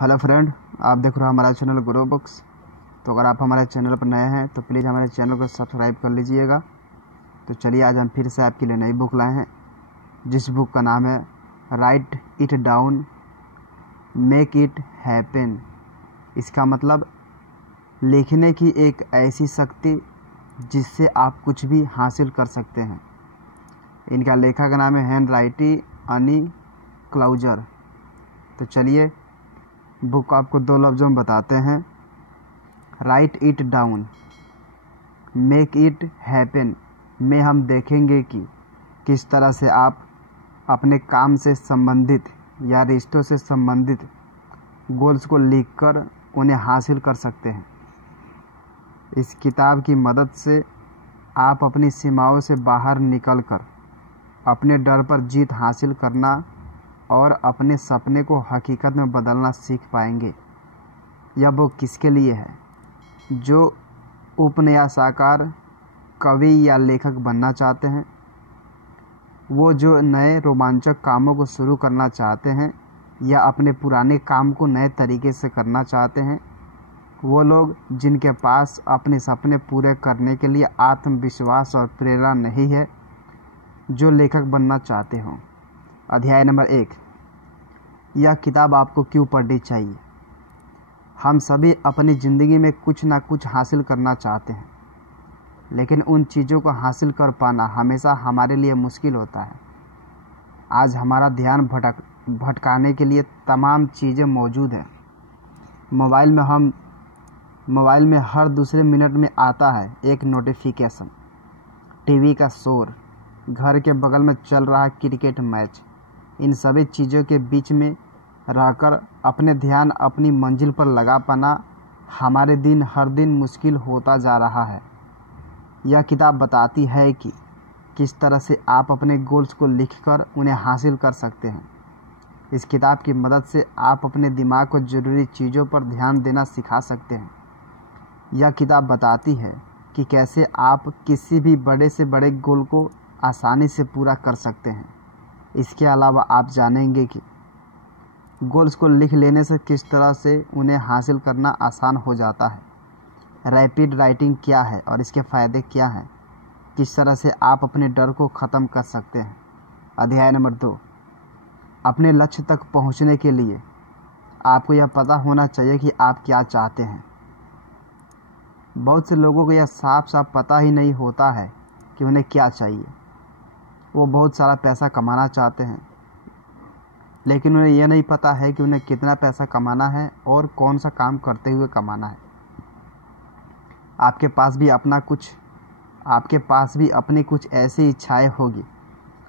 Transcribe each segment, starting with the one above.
Hello friend, आप देख रहे हो हमारा चैनल ग्रो बुक्स। तो अगर आप हमारे चैनल पर नए हैं तो प्लीज़ हमारे चैनल को सब्सक्राइब कर लीजिएगा। तो चलिए आज हम फिर से आपके लिए नई बुक लाए हैं, जिस बुक का नाम है right it down make it happen. इसका मतलब लिखने की एक ऐसी शक्ति जिससे आप कुछ भी हासिल कर सकते हैं। इनका लेखक का नाम है हेनराइटी अनी क्लाउजर। तो चलिए बुक आपको दो लफ्ज़ों में बताते हैं। Right it down make it happen में हम देखेंगे कि किस तरह से आप अपने काम से संबंधित या रिश्तों से संबंधित गोल्स को लिखकर उन्हें हासिल कर सकते हैं। इस किताब की मदद से आप अपनी सीमाओं से बाहर निकलकर अपने डर पर जीत हासिल करना और अपने सपने को हकीकत में बदलना सीख पाएंगे। यह बुक किसके लिए है? जो उपन्यासकार, कवि या लेखक बनना चाहते हैं, वो जो नए रोमांचक कामों को शुरू करना चाहते हैं या अपने पुराने काम को नए तरीके से करना चाहते हैं, वो लोग जिनके पास अपने सपने पूरे करने के लिए आत्मविश्वास और प्रेरणा नहीं है, जो लेखक बनना चाहते हों। अध्याय नंबर 1। यह किताब आपको क्यों पढ़नी चाहिए? हम सभी अपनी ज़िंदगी में कुछ ना कुछ हासिल करना चाहते हैं, लेकिन उन चीज़ों को हासिल कर पाना हमेशा हमारे लिए मुश्किल होता है। आज हमारा ध्यान भटकाने के लिए तमाम चीज़ें मौजूद हैं। मोबाइल में हर दूसरे मिनट में आता है एक नोटिफिकेशन, टीवी का शोर, घर के बगल में चल रहा क्रिकेट मैच। इन सभी चीज़ों के बीच में रहकर अपने ध्यान अपनी मंजिल पर लगा पाना हमारे दिन हर दिन मुश्किल होता जा रहा है। यह किताब बताती है कि किस तरह से आप अपने गोल्स को लिखकर उन्हें हासिल कर सकते हैं। इस किताब की मदद से आप अपने दिमाग को ज़रूरी चीज़ों पर ध्यान देना सिखा सकते हैं। यह किताब बताती है कि कैसे आप किसी भी बड़े से बड़े गोल को आसानी से पूरा कर सकते हैं। इसके अलावा आप जानेंगे कि गोल्स को लिख लेने से किस तरह से उन्हें हासिल करना आसान हो जाता है। रैपिड राइटिंग क्या है और इसके फ़ायदे क्या हैं, किस तरह से आप अपने डर को ख़त्म कर सकते हैं। अध्याय नंबर 2। अपने लक्ष्य तक पहुंचने के लिए आपको यह पता होना चाहिए कि आप क्या चाहते हैं। बहुत से लोगों को यह साफ साफ पता ही नहीं होता है कि उन्हें क्या चाहिए। वो बहुत सारा पैसा कमाना चाहते हैं, लेकिन उन्हें यह नहीं पता है कि उन्हें कितना पैसा कमाना है और कौन सा काम करते हुए कमाना है। आपके पास भी अपनी कुछ ऐसी इच्छाएं होगी,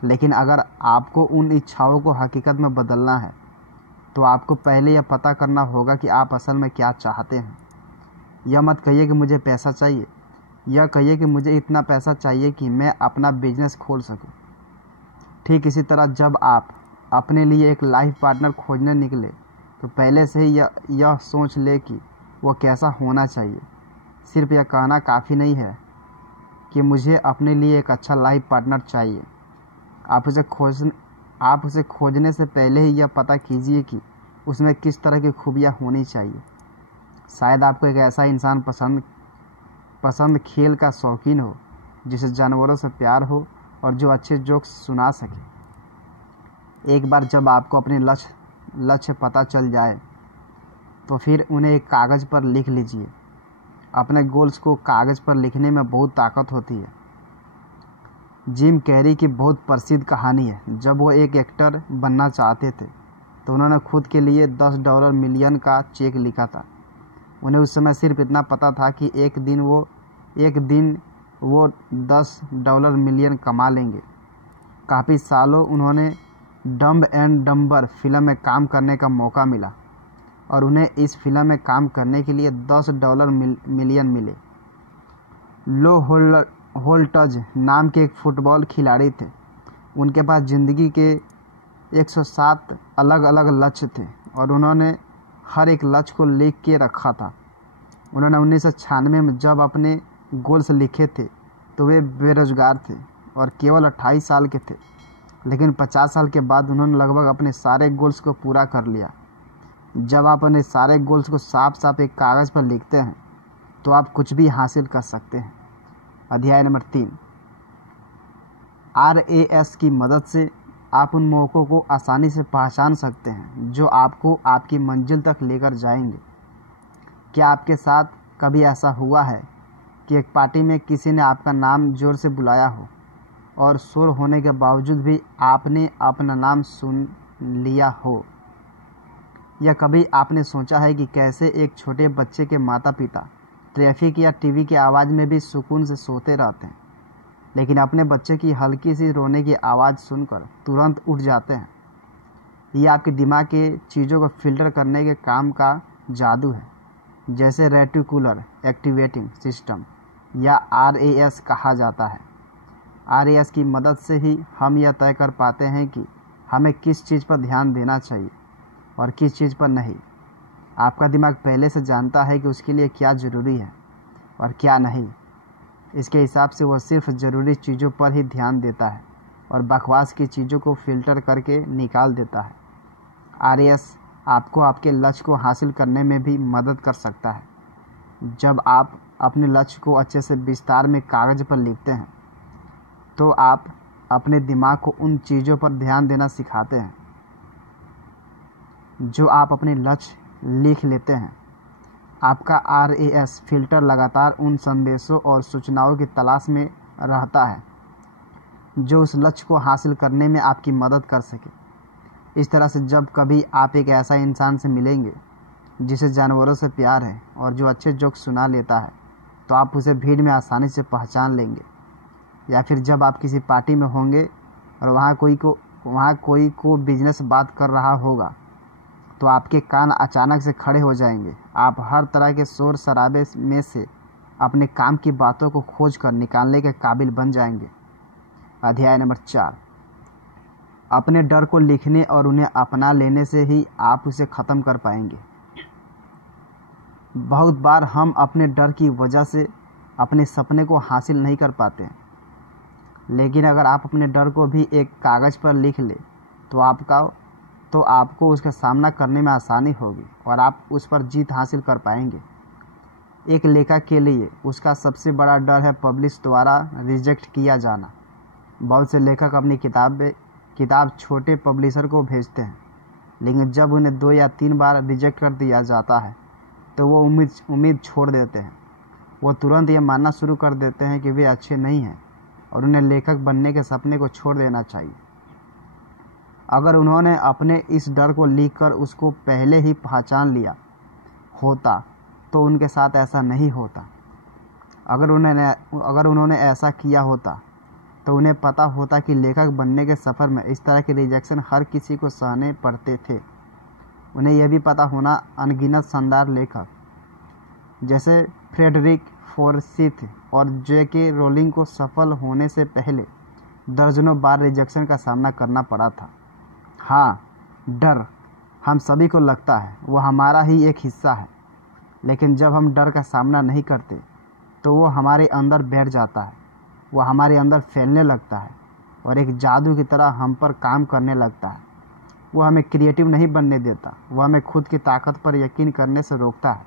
लेकिन अगर आपको उन इच्छाओं को हकीकत में बदलना है तो आपको पहले यह पता करना होगा कि आप असल में क्या चाहते हैं। यह मत कहिए कि मुझे पैसा चाहिए, यह कहिए कि मुझे इतना पैसा चाहिए कि मैं अपना बिजनेस खोल सकूं। ठीक इसी तरह जब आप अपने लिए एक लाइफ पार्टनर खोजने निकले तो पहले से ही यह सोच ले कि वो कैसा होना चाहिए। सिर्फ यह कहना काफ़ी नहीं है कि मुझे अपने लिए एक अच्छा लाइफ पार्टनर चाहिए। आप उसे खोजने से पहले ही यह पता कीजिए कि उसमें किस तरह की खूबियाँ होनी चाहिए। शायद आपको एक ऐसा इंसान पसंद खेल का शौकीन हो, जिसे जानवरों से प्यार हो और जो अच्छे जोक्स सुना सके। एक बार जब आपको अपने लक्ष्य पता चल जाए तो फिर उन्हें एक कागज़ पर लिख लीजिए। अपने गोल्स को कागज़ पर लिखने में बहुत ताकत होती है। जिम कैरी की बहुत प्रसिद्ध कहानी है। जब वो एक एक्टर बनना चाहते थे तो उन्होंने खुद के लिए $10 मिलियन का चेक लिखा था। उन्हें उस समय सिर्फ इतना पता था कि एक दिन वो $10 मिलियन कमा लेंगे। काफ़ी सालों उन्होंने डम्ब एंड डम्बर फिल्म में काम करने का मौका मिला और उन्हें इस फिल्म में काम करने के लिए $10 मिलियन मिले। लो होल्टज नाम के एक फुटबॉल खिलाड़ी थे। उनके पास ज़िंदगी के 107 अलग अलग लक्ष्य थे और उन्होंने हर एक लक्ष्य को लिख के रखा था। उन्होंने 1996 में जब अपने गोल्स लिखे थे तो वे बेरोजगार थे और केवल 28 साल के थे, लेकिन 50 साल के बाद उन्होंने लगभग अपने सारे गोल्स को पूरा कर लिया। जब आप अपने सारे गोल्स को साफ साफ एक कागज़ पर लिखते हैं तो आप कुछ भी हासिल कर सकते हैं। अध्याय नंबर 3, RAS की मदद से आप उन मौक़ों को आसानी से पहचान सकते हैं जो आपको आपकी मंजिल तक लेकर जाएंगे। क्या आपके साथ कभी ऐसा हुआ है कि एक पार्टी में किसी ने आपका नाम ज़ोर से बुलाया हो और शोर होने के बावजूद भी आपने अपना नाम सुन लिया हो? या कभी आपने सोचा है कि कैसे एक छोटे बच्चे के माता पिता ट्रैफिक या टीवी की आवाज़ में भी सुकून से सोते रहते हैं, लेकिन अपने बच्चे की हल्की सी रोने की आवाज़ सुनकर तुरंत उठ जाते हैं? ये आपके दिमाग के चीज़ों को फ़िल्टर करने के काम का जादू है, जैसे रेटिकुलर एक्टिवेटिंग सिस्टम या RAS कहा जाता है। RAS की मदद से ही हम यह तय कर पाते हैं कि हमें किस चीज़ पर ध्यान देना चाहिए और किस चीज़ पर नहीं। आपका दिमाग पहले से जानता है कि उसके लिए क्या ज़रूरी है और क्या नहीं। इसके हिसाब से वह सिर्फ ज़रूरी चीज़ों पर ही ध्यान देता है और बकवास की चीज़ों को फ़िल्टर करके निकाल देता है। RAS आपको आपके लक्ष्य को हासिल करने में भी मदद कर सकता है। जब आप अपने लक्ष्य को अच्छे से विस्तार में कागज़ पर लिखते हैं तो आप अपने दिमाग को उन चीज़ों पर ध्यान देना सिखाते हैं जो आप अपने लक्ष्य लिख लेते हैं। आपका RAS फ़िल्टर लगातार उन संदेशों और सूचनाओं की तलाश में रहता है जो उस लक्ष्य को हासिल करने में आपकी मदद कर सके। इस तरह से जब कभी आप एक ऐसा इंसान से मिलेंगे जिसे जानवरों से प्यार है और जो अच्छे जोक सुना लेता है, तो आप उसे भीड़ में आसानी से पहचान लेंगे। या फिर जब आप किसी पार्टी में होंगे और वहाँ कोई को बिजनेस बात कर रहा होगा, तो आपके कान अचानक से खड़े हो जाएंगे। आप हर तरह के शोर शराबे में से अपने काम की बातों को खोज कर निकालने के काबिल बन जाएंगे। अध्याय नंबर 4, अपने डर को लिखने और उन्हें अपना लेने से ही आप उसे ख़त्म कर पाएंगे। बहुत बार हम अपने डर की वजह से अपने सपने को हासिल नहीं कर पाते हैं, लेकिन अगर आप अपने डर को भी एक कागज़ पर लिख ले तो आपको उसका सामना करने में आसानी होगी और आप उस पर जीत हासिल कर पाएंगे। एक लेखक के लिए उसका सबसे बड़ा डर है पब्लिश द्वारा रिजेक्ट किया जाना। बहुत से लेखक अपनी किताब छोटे पब्लिशर को भेजते हैं, लेकिन जब उन्हें 2 या 3 बार रिजेक्ट कर दिया जाता है तो वो उम्मीद छोड़ देते हैं। वो तुरंत ये मानना शुरू कर देते हैं कि वे अच्छे नहीं हैं और उन्हें लेखक बनने के सपने को छोड़ देना चाहिए। अगर उन्होंने अपने इस डर को लिखकर उसको पहले ही पहचान लिया होता तो उनके साथ ऐसा नहीं होता। अगर उन्होंने ऐसा किया होता तो उन्हें पता होता कि लेखक बनने के सफ़र में इस तरह के रिजेक्शन हर किसी को सहने पड़ते थे। उन्हें यह भी पता होना अनगिनत शानदार लेखक जैसे फ्रेडरिक फोर्सिथ और J.K. रोलिंग को सफल होने से पहले दर्जनों बार रिजेक्शन का सामना करना पड़ा था। हाँ, डर हम सभी को लगता है वो हमारा ही एक हिस्सा है, लेकिन जब हम डर का सामना नहीं करते तो वो हमारे अंदर बैठ जाता है। वो हमारे अंदर फैलने लगता है और एक जादू की तरह हम पर काम करने लगता है। वो हमें क्रिएटिव नहीं बनने देता, वो हमें खुद की ताकत पर यकीन करने से रोकता है,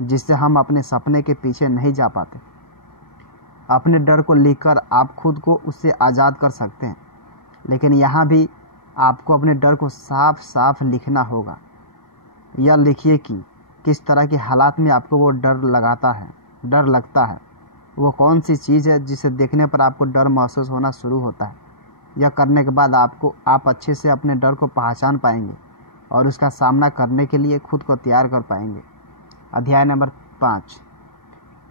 जिससे हम अपने सपने के पीछे नहीं जा पाते। अपने डर को लिखकर आप खुद को उससे आज़ाद कर सकते हैं, लेकिन यहाँ भी आपको अपने डर को साफ साफ लिखना होगा। यह लिखिए कि किस तरह के हालात में आपको वो डर लगता है। वो कौन सी चीज़ है जिसे देखने पर आपको डर महसूस होना शुरू होता है। यह करने के बाद आप अच्छे से अपने डर को पहचान पाएंगे और उसका सामना करने के लिए खुद को तैयार कर पाएंगे। अध्याय नंबर 5,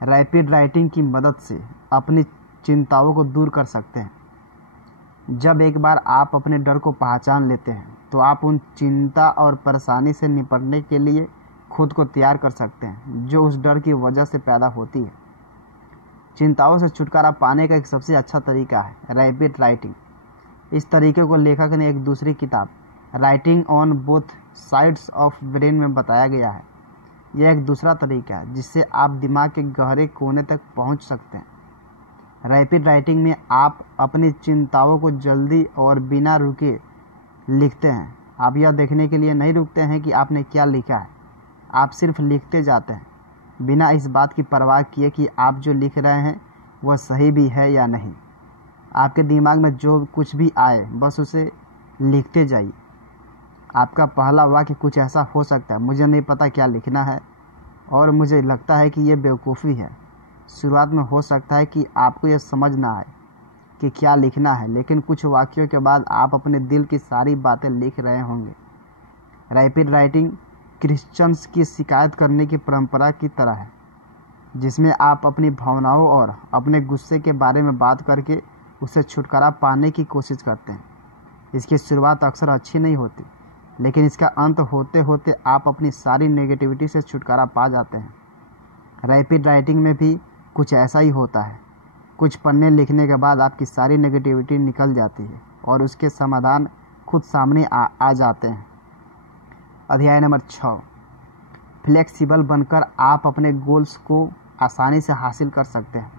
रैपिड राइटिंग की मदद से अपनी चिंताओं को दूर कर सकते हैं। जब एक बार आप अपने डर को पहचान लेते हैं तो आप उन चिंता और परेशानी से निपटने के लिए खुद को तैयार कर सकते हैं जो उस डर की वजह से पैदा होती है। चिंताओं से छुटकारा पाने का एक सबसे अच्छा तरीका है रैपिड राइटिंग। इस तरीके को लेखक ने एक दूसरी किताब writing on both sides of brain में बताया गया है। यह एक दूसरा तरीका है जिससे आप दिमाग के गहरे कोने तक पहुंच सकते हैं। रैपिड राइटिंग में आप अपनी चिंताओं को जल्दी और बिना रुके लिखते हैं आप यह देखने के लिए नहीं रुकते हैं कि आपने क्या लिखा है, आप सिर्फ लिखते जाते हैं बिना इस बात की परवाह किए कि आप जो लिख रहे हैं वह सही भी है या नहीं। आपके दिमाग में जो कुछ भी आए बस उसे लिखते जाइए। आपका पहला वाक्य कुछ ऐसा हो सकता है, मुझे नहीं पता क्या लिखना है और मुझे लगता है कि यह बेवकूफ़ी है। शुरुआत में हो सकता है कि आपको यह समझ ना आए कि क्या लिखना है, लेकिन कुछ वाक्यों के बाद आप अपने दिल की सारी बातें लिख रहे होंगे। रैपिड राइटिंग क्रिश्चियंस की शिकायत करने की परंपरा की तरह है, जिसमें आप अपनी भावनाओं और अपने गुस्से के बारे में बात करके उससे छुटकारा पाने की कोशिश करते हैं। इसकी शुरुआत अक्सर अच्छी नहीं होती, लेकिन इसका अंत होते होते आप अपनी सारी नेगेटिविटी से छुटकारा पा जाते हैं। रैपिड राइटिंग में भी कुछ ऐसा ही होता है। कुछ पन्ने लिखने के बाद आपकी सारी नेगेटिविटी निकल जाती है और उसके समाधान खुद सामने आ जाते हैं। अध्याय नंबर 6, फ्लेक्सिबल बनकर आप अपने गोल्स को आसानी से हासिल कर सकते हैं।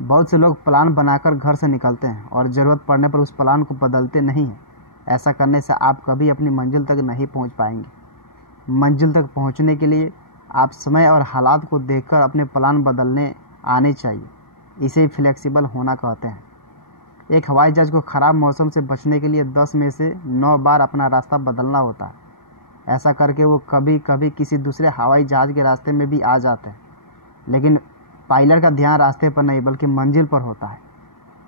बहुत से लोग प्लान बनाकर घर से निकलते हैं और ज़रूरत पड़ने पर उस प्लान को बदलते नहीं हैं। ऐसा करने से आप कभी अपनी मंजिल तक नहीं पहुंच पाएंगे। मंजिल तक पहुंचने के लिए आप समय और हालात को देखकर अपने प्लान बदलने आने चाहिए। इसे ही फ्लेक्सिबल होना कहते हैं। एक हवाई जहाज को ख़राब मौसम से बचने के लिए 10 में से 9 बार अपना रास्ता बदलना होता है। ऐसा करके वो कभी कभी किसी दूसरे हवाई जहाज़ के रास्ते में भी आ जाते हैं, लेकिन पायलट का ध्यान रास्ते पर नहीं बल्कि मंजिल पर होता है।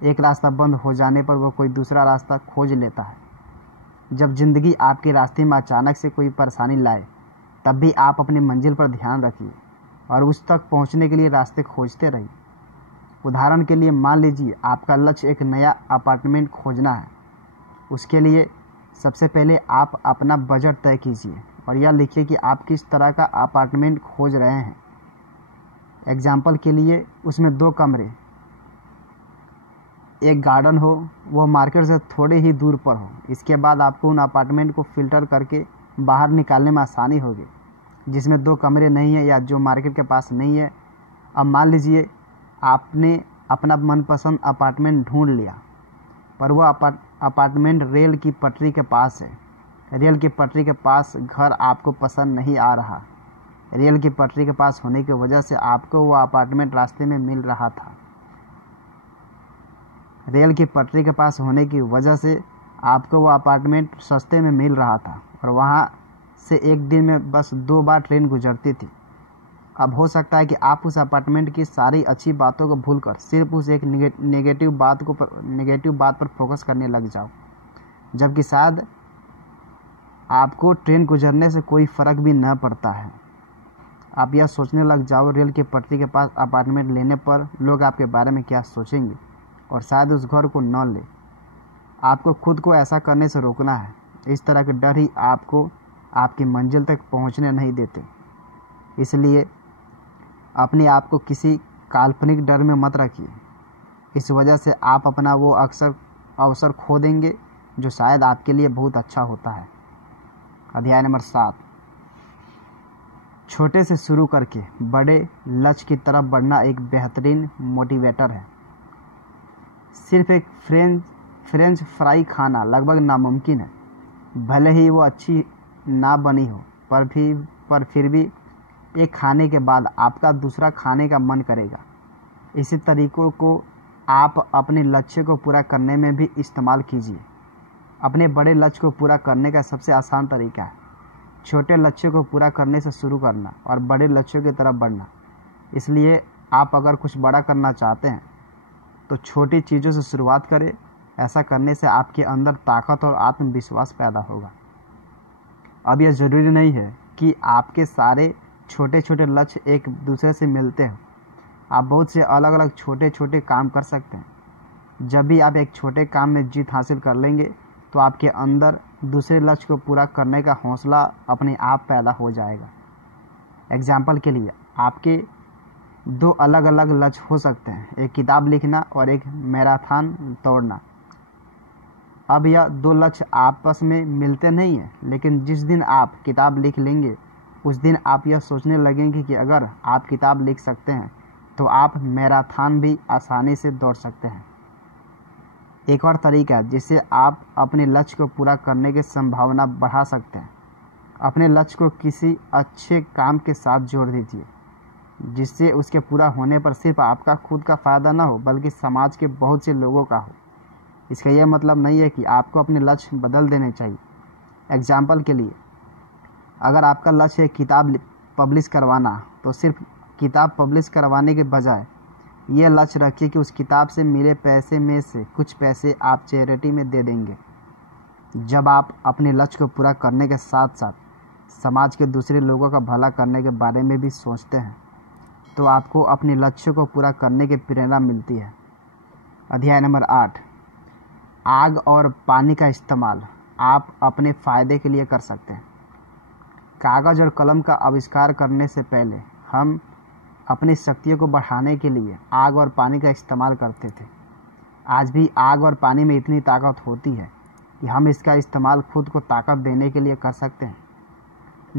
एक रास्ता बंद हो जाने पर वो कोई दूसरा रास्ता खोज लेता है। जब ज़िंदगी आपके रास्ते में अचानक से कोई परेशानी लाए, तब भी आप अपनी मंजिल पर ध्यान रखिए और उस तक पहुंचने के लिए रास्ते खोजते रहिए। उदाहरण के लिए मान लीजिए आपका लक्ष्य एक नया अपार्टमेंट खोजना है। उसके लिए सबसे पहले आप अपना बजट तय कीजिए और यह लिखिए कि आप किस तरह का अपार्टमेंट खोज रहे हैं। एग्जाम्पल के लिए उसमें 2 कमरे, एक गार्डन हो, वह मार्केट से थोड़े ही दूर पर हो। इसके बाद आपको उन अपार्टमेंट को फ़िल्टर करके बाहर निकालने में आसानी होगी जिसमें 2 कमरे नहीं है या जो मार्केट के पास नहीं है। अब मान लीजिए आपने अपना मनपसंद अपार्टमेंट ढूंढ लिया, पर वह अपार्टमेंट रेल की पटरी के पास है। रेल की पटरी के पास घर आपको पसंद नहीं आ रहा। रेल की पटरी के पास होने की वजह से आपको वह अपार्टमेंट रास्ते में मिल रहा था। रेल की पटरी के पास होने की वजह से आपको वह अपार्टमेंट सस्ते में मिल रहा था और वहाँ से एक दिन में बस 2 बार ट्रेन गुजरती थी। अब हो सकता है कि आप उस अपार्टमेंट की सारी अच्छी बातों को भूलकर सिर्फ उस एक नेगेटिव बात पर फोकस करने लग जाओ, जबकि शायद आपको ट्रेन गुजरने से कोई फ़र्क भी न पड़ता है। आप यह सोचने लग जाओ रेल की पटरी के पास अपार्टमेंट लेने पर लोग आपके बारे में क्या सोचेंगे और शायद उस घर को न ले। आपको खुद को ऐसा करने से रोकना है। इस तरह के डर ही आपको आपकी मंजिल तक पहुंचने नहीं देते। इसलिए अपने आप को किसी काल्पनिक डर में मत रखिए। इस वजह से आप अपना वो अवसर खो देंगे जो शायद आपके लिए बहुत अच्छा होता है। अध्याय नंबर 7, छोटे से शुरू करके बड़े लक्ष्य की तरफ बढ़ना एक बेहतरीन मोटिवेटर है। सिर्फ एक फ्रेंच फ्राई खाना लगभग नामुमकिन है, भले ही वो अच्छी ना बनी हो, पर फिर भी एक खाने के बाद आपका दूसरा खाने का मन करेगा। इसी तरीकों को आप अपने लक्ष्य को पूरा करने में भी इस्तेमाल कीजिए। अपने बड़े लक्ष्य को पूरा करने का सबसे आसान तरीका है छोटे लक्ष्य को पूरा करने से शुरू करना और बड़े लक्ष्यों की तरफ बढ़ना। इसलिए आप अगर कुछ बड़ा करना चाहते हैं तो छोटी चीज़ों से शुरुआत करें। ऐसा करने से आपके अंदर ताकत और आत्मविश्वास पैदा होगा। अब यह ज़रूरी नहीं है कि आपके सारे छोटे छोटे लक्ष्य एक दूसरे से मिलते हैं। आप बहुत से अलग अलग छोटे छोटे काम कर सकते हैं। जब भी आप एक छोटे काम में जीत हासिल कर लेंगे तो आपके अंदर दूसरे लक्ष्य को पूरा करने का हौसला अपने आप पैदा हो जाएगा। एग्जाम्पल के लिए आपके 2 अलग अलग लक्ष्य हो सकते हैं, एक किताब लिखना और एक मैराथन दौड़ना। अब यह 2 लक्ष्य आपस में मिलते नहीं हैं, लेकिन जिस दिन आप किताब लिख लेंगे उस दिन आप यह सोचने लगेंगे कि अगर आप किताब लिख सकते हैं तो आप मैराथन भी आसानी से दौड़ सकते हैं। एक और तरीका है जिससे आप अपने लक्ष्य को पूरा करने की संभावना बढ़ा सकते हैं। अपने लक्ष्य को किसी अच्छे काम के साथ जोड़ दीजिए, जिससे उसके पूरा होने पर सिर्फ आपका खुद का फ़ायदा ना हो बल्कि समाज के बहुत से लोगों का हो। इसका यह मतलब नहीं है कि आपको अपने लक्ष्य बदल देने चाहिए। एग्जाम्पल के लिए, अगर आपका लक्ष्य है किताब पब्लिश करवाना, तो सिर्फ किताब पब्लिश करवाने के बजाय ये लक्ष्य रखिए कि उस किताब से मिले पैसे में से कुछ पैसे आप चैरिटी में दे देंगे। जब आप अपने लक्ष्य को पूरा करने के साथ साथ समाज के दूसरे लोगों का भला करने के बारे में भी सोचते हैं, तो आपको अपने लक्ष्य को पूरा करने की प्रेरणा मिलती है। अध्याय नंबर 8, आग और पानी का इस्तेमाल आप अपने फ़ायदे के लिए कर सकते हैं। कागज़ और कलम का आविष्कार करने से पहले हम अपनी शक्तियों को बढ़ाने के लिए आग और पानी का इस्तेमाल करते थे। आज भी आग और पानी में इतनी ताकत होती है कि हम इसका इस्तेमाल खुद को ताकत देने के लिए कर सकते हैं।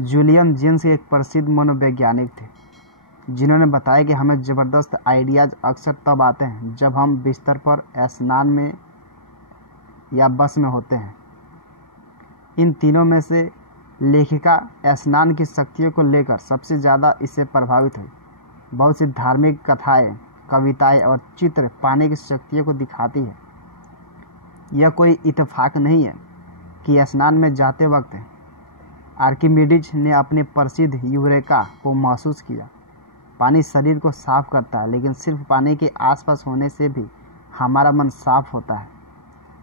जूलियन जेम्स एक प्रसिद्ध मनोवैज्ञानिक थे, जिन्होंने बताया कि हमें ज़बरदस्त आइडियाज़ अक्सर तब आते हैं जब हम बिस्तर पर स्नान में या बस में होते हैं। इन तीनों में से लेखिका स्नान की शक्तियों को लेकर सबसे ज़्यादा इससे प्रभावित हुई। बहुत सी धार्मिक कथाएं, कविताएं और चित्र पानी की शक्तियों को दिखाती है। यह कोई इत्तेफाक नहीं है कि स्नान में जाते वक्त आर्किमिडीज ने अपने प्रसिद्ध यूरेका को महसूस किया। पानी शरीर को साफ करता है, लेकिन सिर्फ पानी के आसपास होने से भी हमारा मन साफ होता है,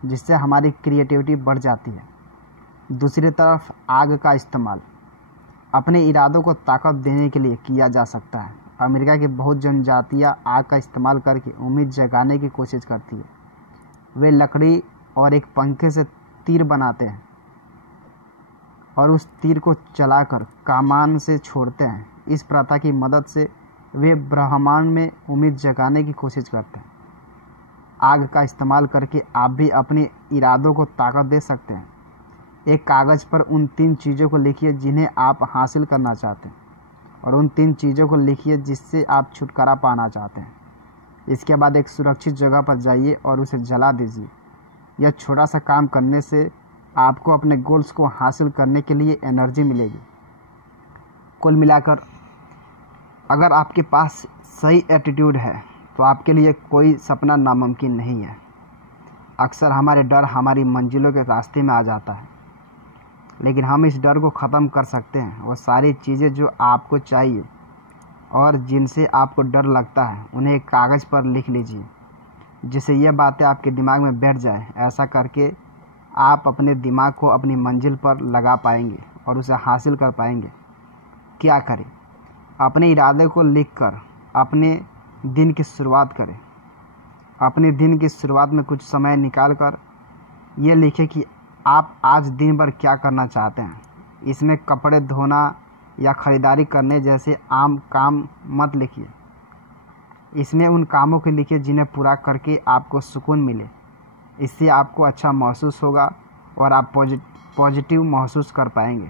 जिससे हमारी क्रिएटिविटी बढ़ जाती है। दूसरी तरफ आग का इस्तेमाल अपने इरादों को ताकत देने के लिए किया जा सकता है। अमेरिका की बहुत जनजातियां आग का इस्तेमाल करके उम्मीद जगाने की कोशिश करती है। वे लकड़ी और एक पंखे से तीर बनाते हैं और उस तीर को चलाकर कमान से छोड़ते हैं। इस प्रथा की मदद से वे ब्रह्मांड में उम्मीद जगाने की कोशिश करते हैं। आग का इस्तेमाल करके आप भी अपने इरादों को ताकत दे सकते हैं। एक कागज़ पर उन 3 चीज़ों को लिखिए जिन्हें आप हासिल करना चाहते हैं, और उन 3 चीज़ों को लिखिए जिससे आप छुटकारा पाना चाहते हैं। इसके बाद एक सुरक्षित जगह पर जाइए और उसे जला दीजिए। यह छोटा सा काम करने से आपको अपने गोल्स को हासिल करने के लिए एनर्जी मिलेगी। कुल मिलाकर, अगर आपके पास सही एटीट्यूड है तो आपके लिए कोई सपना नामुमकिन नहीं है। अक्सर हमारे डर हमारी मंजिलों के रास्ते में आ जाता है, लेकिन हम इस डर को ख़त्म कर सकते हैं। वो सारी चीज़ें जो आपको चाहिए और जिनसे आपको डर लगता है, उन्हें एक कागज़ पर लिख लीजिए, जिससे ये बातें आपके दिमाग में बैठ जाए। ऐसा करके आप अपने दिमाग को अपनी मंजिल पर लगा पाएंगे और उसे हासिल कर पाएंगे। क्या करें? अपने इरादे को लिखकर अपने दिन की शुरुआत करें। अपने दिन की शुरुआत में कुछ समय निकाल कर ये लिखें कि आप आज दिन भर क्या करना चाहते हैं। इसमें कपड़े धोना या ख़रीदारी करने जैसे आम काम मत लिखिए। इसमें उन कामों को लिखिए जिन्हें पूरा करके आपको सुकून मिले। इससे आपको अच्छा महसूस होगा और आप पॉजिटिव महसूस कर पाएंगे।